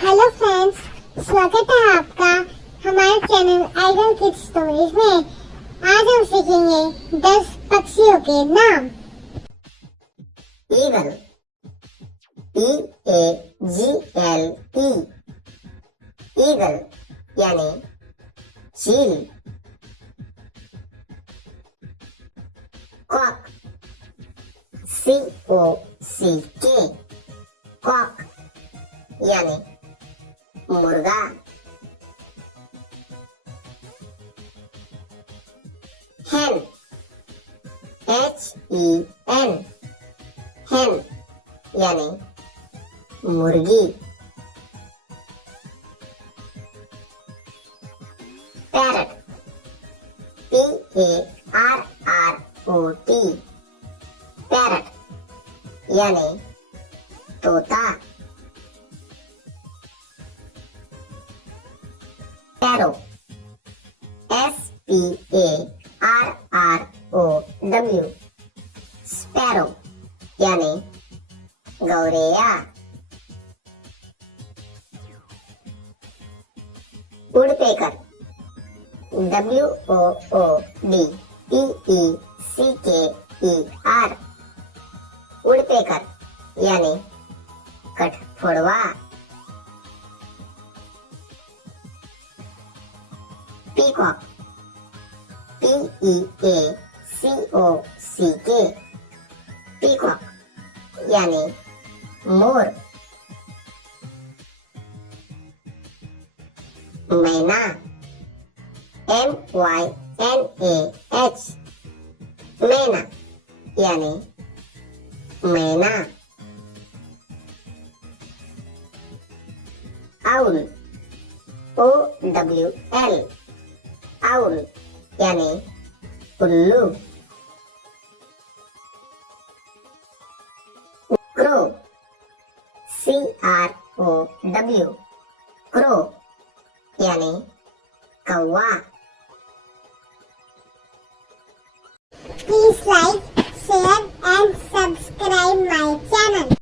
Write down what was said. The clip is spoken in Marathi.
हेलो फ्रेंड्स, स्वागत है आपका हमारे चैनल आइडल किड्स स्टोरीज में। आज हम सीखेंगे 10 पक्षियों के नाम। ईगल, EAGLE, ईगल यानी चील। कॉक, COCK, कॉक यानी मुर्गा। hen, HEN, hen यानी मुर्गी। पैरट, PARROT, पैरट यानी तोता। स्पैरो, SPARROW, स्पैरो यानी गौरैया। वुडपेकर, WOODPECKER, वुडपेकर यानी कठफोड़वा। पीकॉक, PEACOCK, पीकॉक यानी मोर। मैना, MYNAH, मैना यानी मैना। आउल, OWL, आउल यानी उल्लू। क्रो, CROW, क्रो यानी कौवा। Please like, share end subscribe my channel.